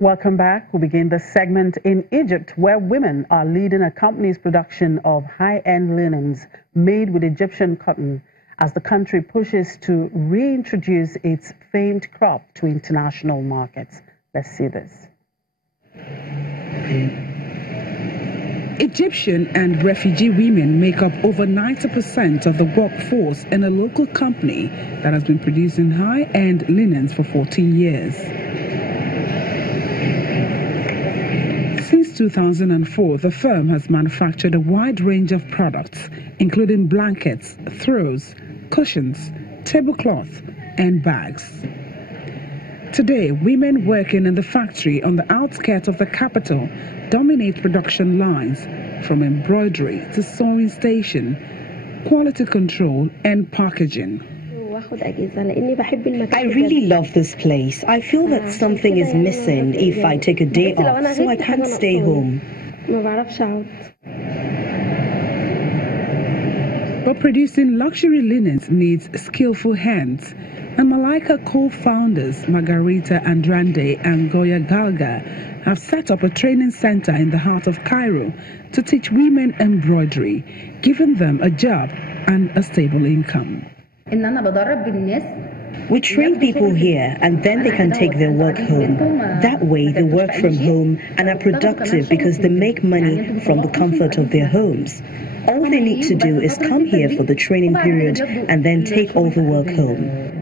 Welcome back. We begin this segment in Egypt, where women are leading a company's production of high-end linens made with Egyptian cotton as the country pushes to reintroduce its famed crop to international markets. Let's see this. Egyptian and refugee women make up over 90% of the workforce in a local company that has been producing high-end linens for 14 years. Since 2004, the firm has manufactured a wide range of products, including blankets, throws, cushions, tablecloth, and bags. Today, women working in the factory on the outskirts of the capital dominate production lines, from embroidery to sewing station, quality control, and packaging. I really love this place. I feel that something is missing if I take a day off, so I can't stay home. But producing luxury linens needs skillful hands, and Malaika co-founders Margarita Andrande and Goya Galga have set up a training center in the heart of Cairo to teach women embroidery, giving them a job and a stable income. We train people here and then they can take their work home. That way they work from home and are productive because they make money from the comfort of their homes. All they need to do is come here for the training period and then take all the work home.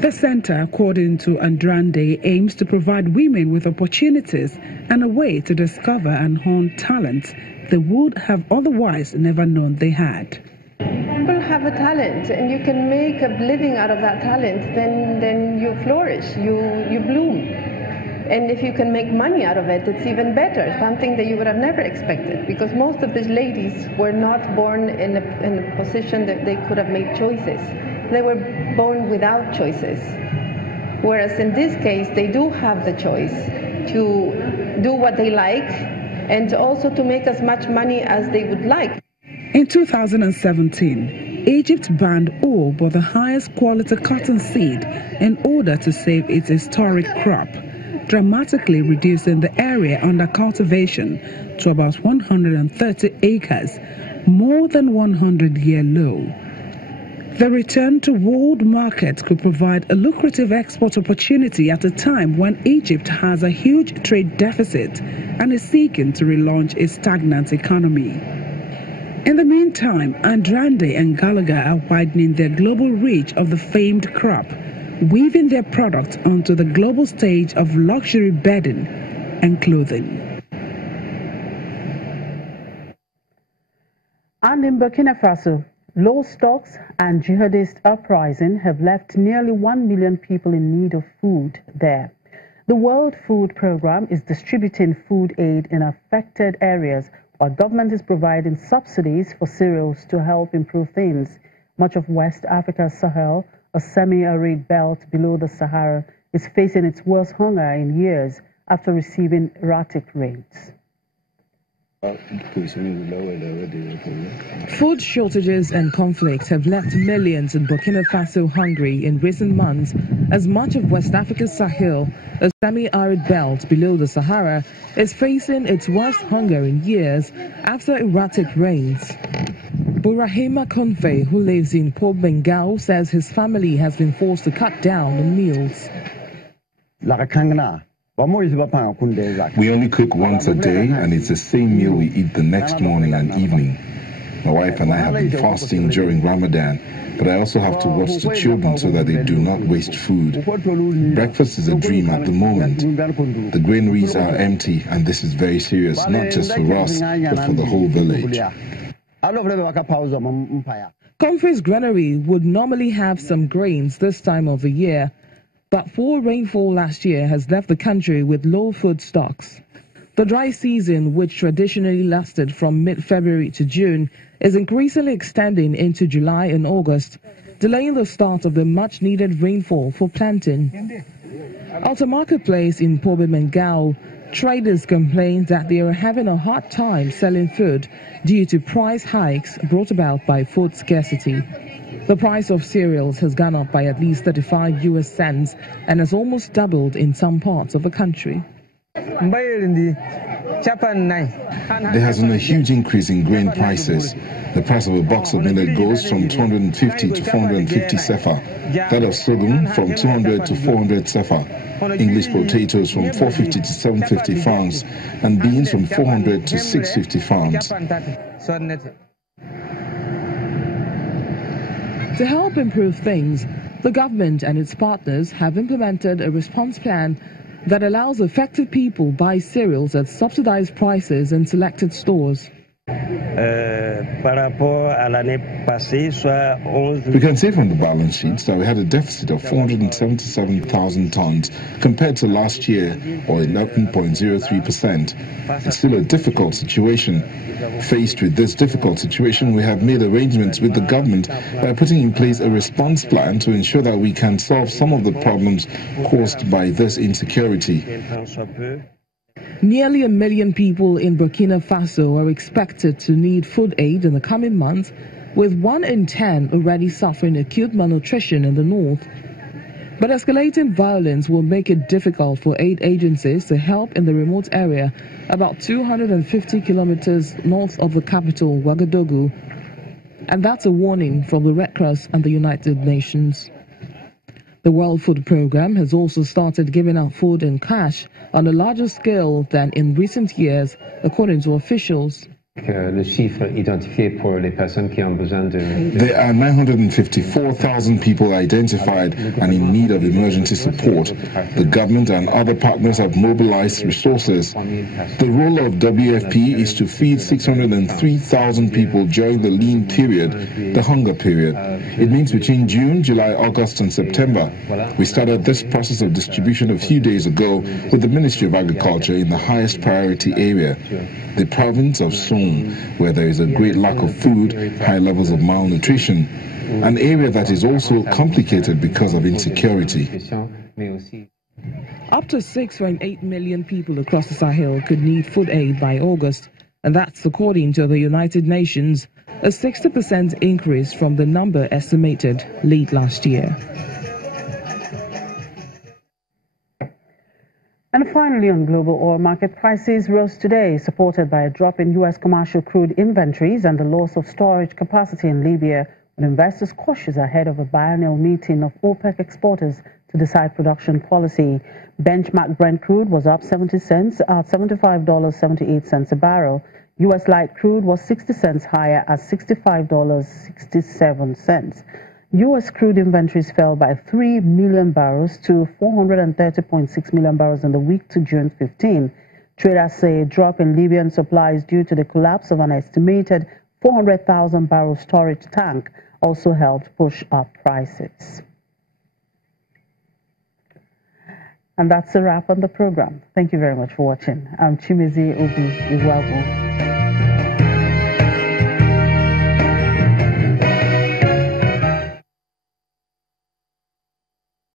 The center, according to Andrande, aims to provide women with opportunities and a way to discover and hone talents they would have otherwise never known they had. People have a talent and you can make a living out of that talent, then you flourish, you bloom. And if you can make money out of it, it's even better, something that you would have never expected, because most of these ladies were not born in a position that they could have made choices. They were born without choices. Whereas in this case, they do have the choice to do what they like and also to make as much money as they would like. In 2017, Egypt banned all but the highest quality cotton seed in order to save its historic crop, dramatically reducing the area under cultivation to about 130 acres, more than 100-year low. The return to world markets could provide a lucrative export opportunity at a time when Egypt has a huge trade deficit and is seeking to relaunch its stagnant economy. In the meantime, Andrande and Gallagher are widening their global reach of the famed crop, weaving their products onto the global stage of luxury bedding and clothing. And in Burkina Faso, low stocks and jihadist uprising have left nearly 1 million people in need of food there. The World Food Programme is distributing food aid in affected areas, while government is providing subsidies for cereals to help improve things. Much of West Africa's Sahel, a semi-arid belt below the Sahara, is facing its worst hunger in years after receiving erratic rains. Food shortages and conflicts have left millions in Burkina Faso hungry in recent months, as much of West Africa's Sahel, a semi-arid belt below the Sahara, is facing its worst hunger in years after erratic rains. Burahima Konfe, who lives in Port Bengal, says his family has been forced to cut down on meals. We only cook once a day, and it's the same meal we eat the next morning and evening. My wife and I have been fasting during Ramadan, but I also have to watch the children so that they do not waste food. Breakfast is a dream at the moment. The granaries are empty, and this is very serious, not just for us, but for the whole village. Konfe's granary would normally have some grains this time of the year, but poor rainfall last year has left the country with low food stocks. The dry season, which traditionally lasted from mid-February to June, is increasingly extending into July and August, delaying the start of the much-needed rainfall for planting. At a marketplace in Port Bengal, traders complained that they are having a hard time selling food due to price hikes brought about by food scarcity. The price of cereals has gone up by at least 35 US cents and has almost doubled in some parts of the country. There has been a huge increase in grain prices. The price of a box of millet goes from 250 to 450 sefa, that of sorghum from 200 to 400 sefa, English potatoes from 450 to 750 francs, and beans from 400 to 650 francs. To help improve things, the government and its partners have implemented a response plan that allows affected people buy cereals at subsidized prices in selected stores. We can say from the balance sheets that we had a deficit of 477,000 tons compared to last year, or 11.03%. It's still a difficult situation. Faced with this difficult situation, we have made arrangements with the government by putting in place a response plan to ensure that we can solve some of the problems caused by this insecurity. Nearly 1 million people in Burkina Faso are expected to need food aid in the coming months, with 1 in 10 already suffering acute malnutrition in the north. But escalating violence will make it difficult for aid agencies to help in the remote area about 250 kilometers north of the capital, Ouagadougou. And that's a warning from the Red Cross and the United Nations. The World Food Programme has also started giving out food in cash on a larger scale than in recent years, according to officials. There are 954,000 people identified and in need of emergency support. The government and other partners have mobilized resources. The role of WFP is to feed 603,000 people during the lean period, the hunger period. It means between June, July, August and September. We started this process of distribution a few days ago with the Ministry of Agriculture in the highest priority area, the province of Song, where there is a great lack of food, high levels of malnutrition, an area that is also complicated because of insecurity. Up to 6.8 million people across the Sahel could need food aid by August, and that's according to the United Nations, a 60% increase from the number estimated late last year. And finally, on global oil market, prices rose today, supported by a drop in U.S. commercial crude inventories and the loss of storage capacity in Libya, with investors cautious ahead of a biennial meeting of OPEC exporters to decide production policy. Benchmark Brent crude was up 70 cents at $75.78 a barrel. U.S. light crude was 60 cents higher at $65.67. U.S. crude inventories fell by 3 million barrels to 430.6 million barrels in the week to June 15. Traders say a drop in Libyan supplies due to the collapse of an estimated 400,000 barrel storage tank also helped push up prices. And that's a wrap on the program. Thank you very much for watching. I'm Chimizi Obi Iwabu.